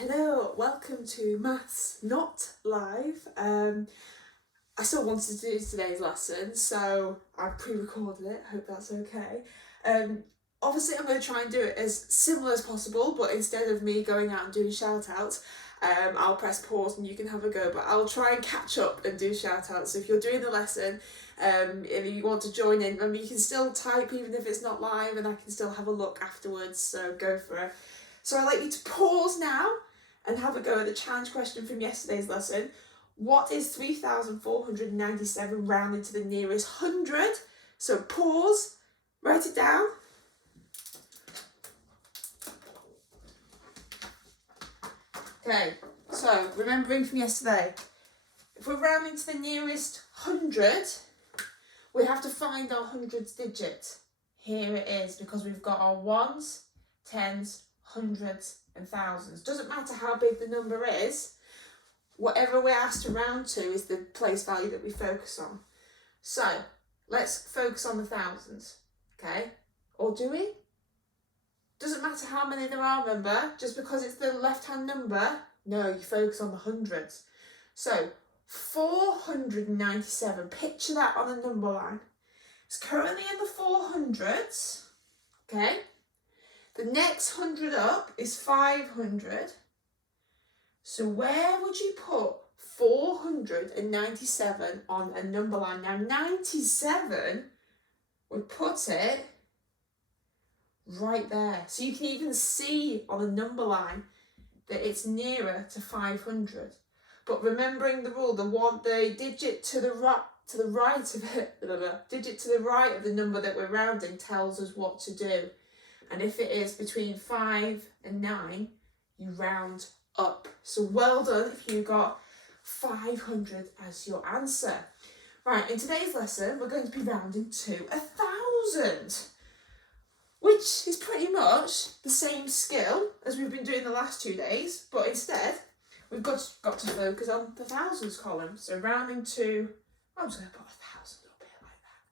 Hello, welcome to Maths Not Live. I still wanted to do today's lesson, so I pre-recorded it. Hope that's okay. Obviously, I'm going to try and do it as similar as possible, but instead of me going out and doing shout-outs, I'll press pause and you can have a go. But I'll try and catch up and do shout-outs. So if you're doing the lesson, if you want to join in, you can still type even if it's not live, and I can still have a look afterwards. So go for it. So I'd like you to pause now and have a go at the challenge question from yesterday's lesson. What is 3,497 rounded to the nearest 100? So pause, write it down. Okay, so remembering from yesterday, if we're rounding to the nearest 100, we have to find our hundreds digit. Here it is, because we've got our ones, tens, hundreds and thousands. Doesn't matter how big the number is, whatever we're asked to round to is the place value that we focus on. So let's focus on the thousands, okay? Or do we? Doesn't matter how many there are, remember, just because it's the left-hand number, no, you focus on the hundreds. So 497, picture that on a number line. It's currently in the 400s, okay? The next 100 up is 500. So where would you put 497 on a number line? Now 97 would put it right there. So you can even see on a number line that it's nearer to 500. But remembering the rule, the digit to the right of it, digit to the right of the number that we're rounding tells us what to do. And if it is between 5 and 9, you round up. So well done if you got 500 as your answer. Right, in today's lesson, we're going to be rounding to 1,000, which is pretty much the same skill as we've been doing the last 2 days, but instead, we've got to focus on the thousands column. So rounding to, I'm just going to put 1,000 up here like that,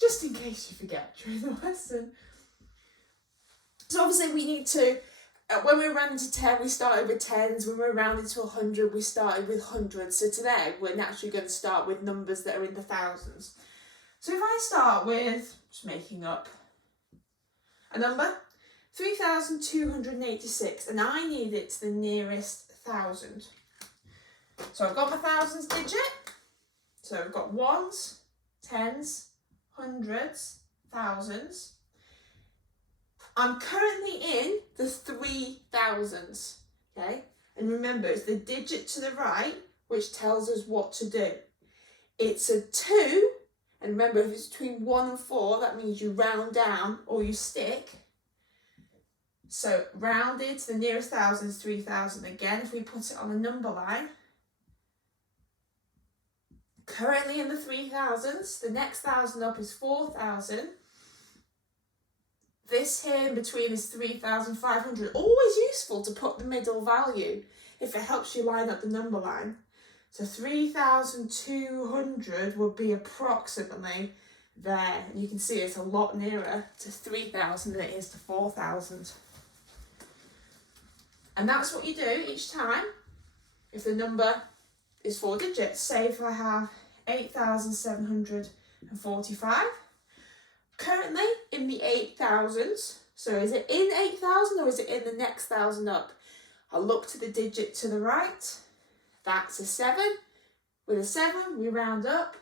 just in case you forget during the lesson. So obviously we need to, when we're rounding to 10, we started with tens. When we're rounding to 100, we started with hundreds. So today, we're naturally going to start with numbers that are in the thousands. So if I start with, just making up a number, 3,286, and I need it to the nearest 1,000. So I've got my thousands digit. So I've got ones, tens, hundreds, thousands. I'm currently in the 3,000s, okay? And remember, it's the digit to the right which tells us what to do. It's a 2, and remember, if it's between 1 and 4, that means you round down or you stick. So rounded to the nearest 1,000 is 3,000. Again, if we put it on a number line, currently in the 3,000s, the next 1,000 up is 4,000. This here in between is 3,500. Always useful to put the middle value if it helps you line up the number line. So 3,200 would be approximately there. And you can see it's a lot nearer to 3,000 than it is to 4,000. And that's what you do each time if the number is 4 digits. Say if I have 8,745. Currently in the 8,000s, so is it in 8,000 or is it in the next 1,000 up? I'll look to the digit to the right, that's a 7. With a 7, we round up.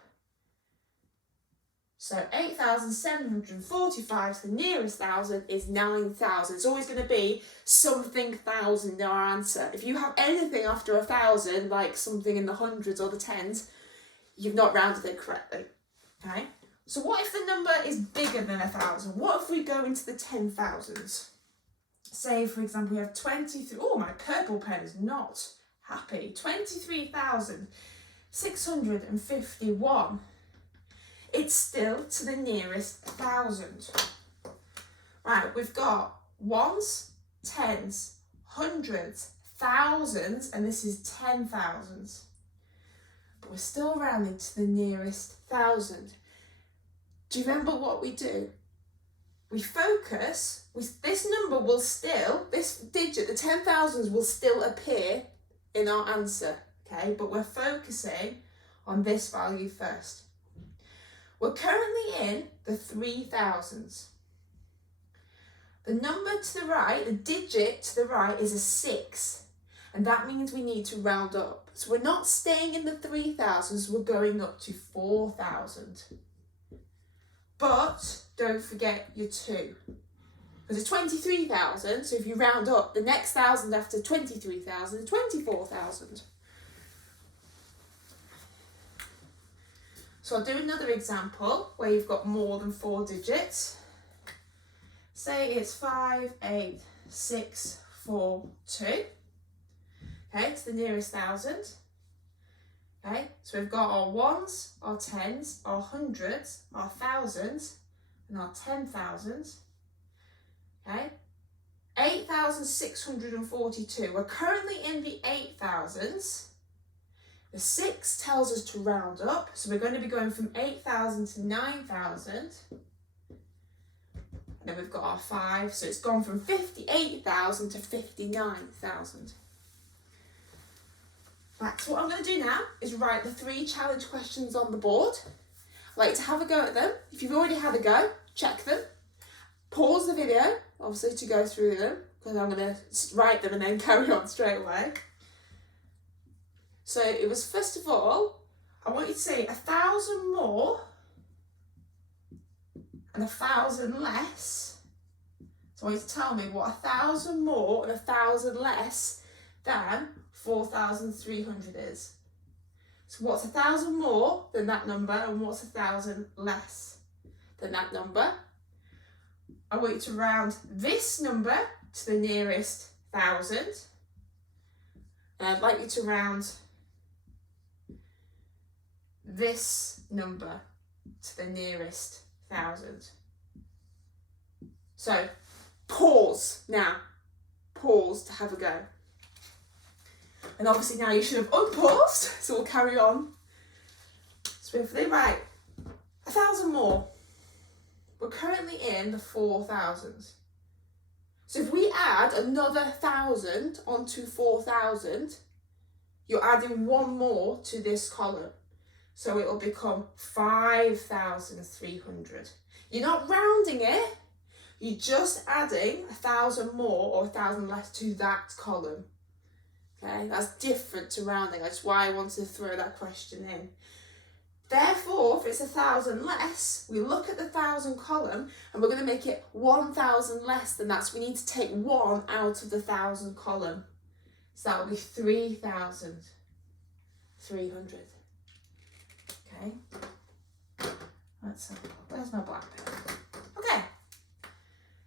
So 8,745 to the nearest 1,000 is 9,000. It's always going to be something thousand in our answer. If you have anything after 1,000, like something in the hundreds or the tens, you've not rounded it correctly, okay? So what if the number is bigger than 1,000? What if we go into the 10,000s? Say, for example, we have 23, oh, my purple pen is not happy. 23,651. It's still to the nearest 1,000. Right, we've got ones, tens, hundreds, thousands, and this is 10,000s. But we're still rounding to the nearest 1,000. Do you remember what we do? we focus, this number will still, this digit, the 10,000s will still appear in our answer, okay? But we're focusing on this value first. We're currently in the 3,000s. The number to the right, the digit to the right is a 6, and that means we need to round up. So we're not staying in the 3,000s, we're going up to 4,000. But don't forget your 2. Because it's 23,000, so if you round up, the next 1,000 after 23,000 is 24,000. So I'll do another example where you've got more than 4 digits. Say it's 5, 8, 6, 4, 2. Okay, it's the nearest 1,000. Okay, so we've got our ones, our tens, our hundreds, our thousands, and our 10,000s. Okay, 8,642. We're currently in the 8,000s. The 6 tells us to round up, so we're going to be going from 8,000 to 9,000. And then we've got our 5, so it's gone from 58,000 to 59,000. Right, so what I'm going to do now is write the 3 challenge questions on the board. I'd like to have a go at them. If you've already had a go, check them. Pause the video, obviously, to go through them, because I'm going to write them and then carry on straight away. So it was, first of all, I want you to say 1,000 more and 1,000 less. So I want you to tell me what 1,000 more and 1,000 less than 4,300 is. So what's 1,000 more than that number and what's 1,000 less than that number? I want you to round this number to the nearest 1,000. And I'd like you to round this number to the nearest 1,000. So pause now. Pause to have a go. And obviously now you should have unpaused, so we'll carry on swiftly. Right, 1,000 more. We're currently in the 4,000s. So if we add another 1,000 onto 4,000, you're adding one more to this column. So it will become 5,300. You're not rounding it, you're just adding 1,000 more or 1,000 less to that column. Okay, that's different to rounding. That's why I wanted to throw that question in. Therefore, if it's 1,000 less, we look at the 1,000 column and we're going to make it 1,000 less than that. So we need to take 1 out of the 1,000 column. So that will be 3,300. Okay. Where's my black pen? Okay.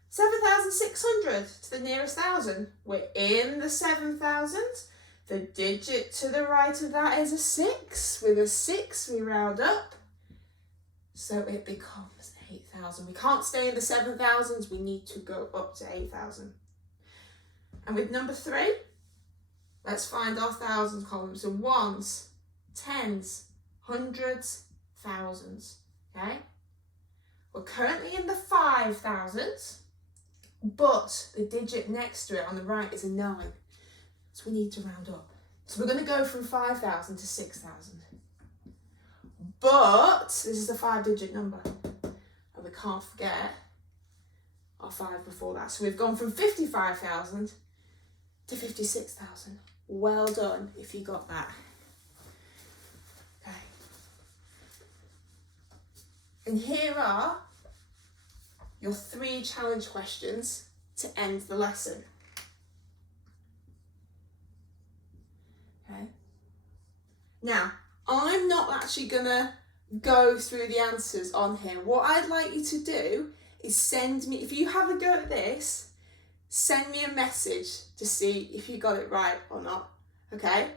7,600 to the nearest 1,000. We're in the 7,000s. The digit to the right of that is a 6. With a 6, we round up. So it becomes 8,000. We can't stay in the 7,000s. We need to go up to 8,000. And with number 3, let's find our thousands column. So ones, tens, hundreds, thousands. Okay? We're currently in the 5,000s. But the digit next to it on the right is a 9. So we need to round up. So we're going to go from 5,000 to 6,000. But this is a 5-digit number. And we can't forget our 5 before that. So we've gone from 55,000 to 56,000. Well done if you got that. Okay. And here are your 3 challenge questions to end the lesson. Okay. Now, I'm not actually gonna go through the answers on here. What I'd like you to do is send me, if you have a go at this, send me a message to see if you got it right or not. Okay?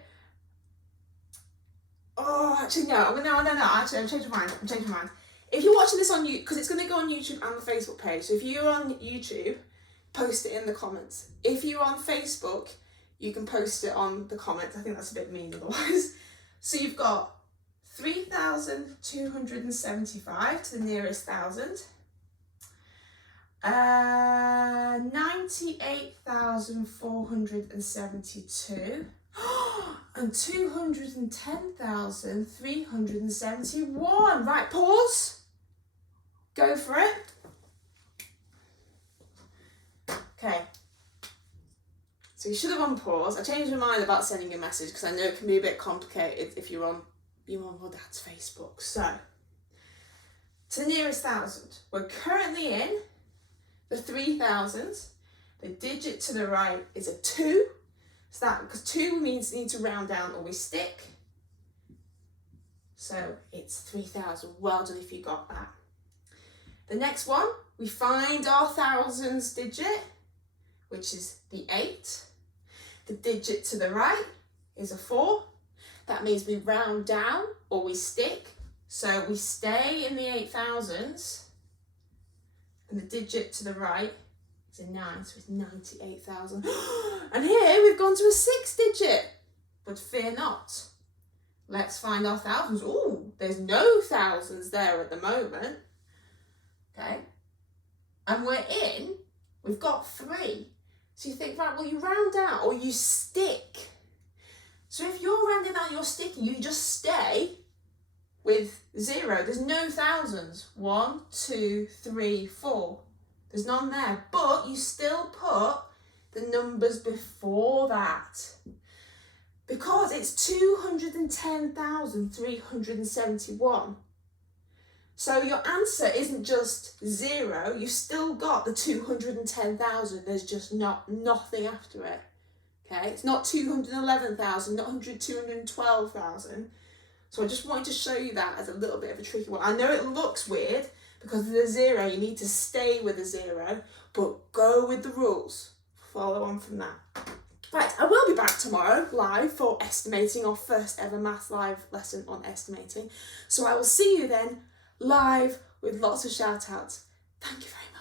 Oh, actually no, actually I'm changing my mind. If you're watching this on YouTube, because it's going to go on YouTube and the Facebook page, so if you're on YouTube, post it in the comments. If you're on Facebook, you can post it on the comments. I think that's a bit mean otherwise. So you've got 3,275 to the nearest 1,000. 98,472 and 210,371. Right, pause. Go for it. Okay. So you should have unpaused. I changed my mind about sending a message because I know it can be a bit complicated if you're on your mum or dad's Facebook. So, to the nearest thousand, we're currently in the 3,000s. The digit to the right is a 2. So that, because 2 means you need to round down or we stick. So it's 3,000. Well done if you got that. The next one, we find our thousands digit, which is the 8. The digit to the right is a 4. That means we round down or we stick. So we stay in the 8,000s. And the digit to the right is a 9, so it's 98,000. And here we've gone to a 6 digit. But fear not. Let's find our thousands. Ooh, there's no thousands there at the moment. Okay. And we've got 3. So you think, right, well, you round down or you stick. So if you're rounding down, you're sticking, you just stay with 0. There's no thousands. 1, 2, 3, 4. There's none there. But you still put the numbers before that. Because it's 210,371. So your answer isn't just 0, you've still got the 210,000, there's just nothing after it. Okay, it's not 211,000, not 212,000. So I just wanted to show you that as a little bit of a tricky one. I know it looks weird because of the 0, you need to stay with the 0, but go with the rules. Follow on from that. Right, I will be back tomorrow live for estimating, our first ever maths live lesson on estimating. So I will see you then live with lots of shout outs. Thank you very much.